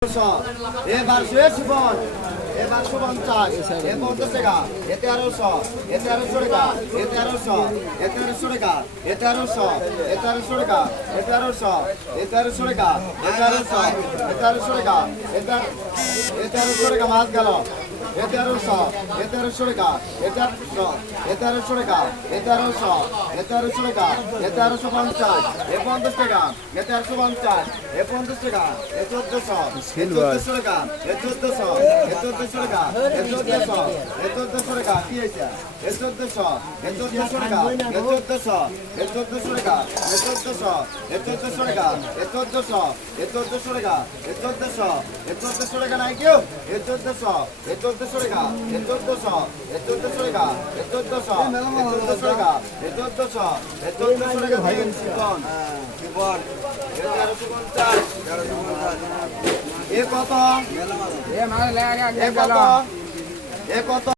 এবার জীবন এবার 50 এ 50 টাকা এ 1300 এ 1300 টাকা এ 1300 এ 1300 টাকা এ 1300 এ 1300 টাকা এ 1300 এ 1300 টাকা এ 1300 এ 1300 টাকা এ 1300 টাকা মাছ গেল এ 1300 এ 1300 টাকা এ 1300 এ 1300 টাকা এ 1300 এ 1300 টাকা এ 1350 এ 50 টাকা এ 1350 এ 50 টাকা এ 1400 টাকা এ 1400 এ 1400 টাকা এ 1400 এ 1400 টাকা কি হইছে এ 1400 এ 1400 টাকা এ 1400 এ 1400 টাকা এ 1400 এ 1400 টাকা এ 1400 এ 1400 টাকা এ 1400 এ 1400 টাকা নাই কেউ এ 1400 এ 1400 টাকা এ 1400 এ 1400 টাকা এ 1400 এ 1400 টাকা এ 1400 এ 1400 টাকা ভাই কোন জীবন এ 1350 এ কত এ মানে লাগা এ কত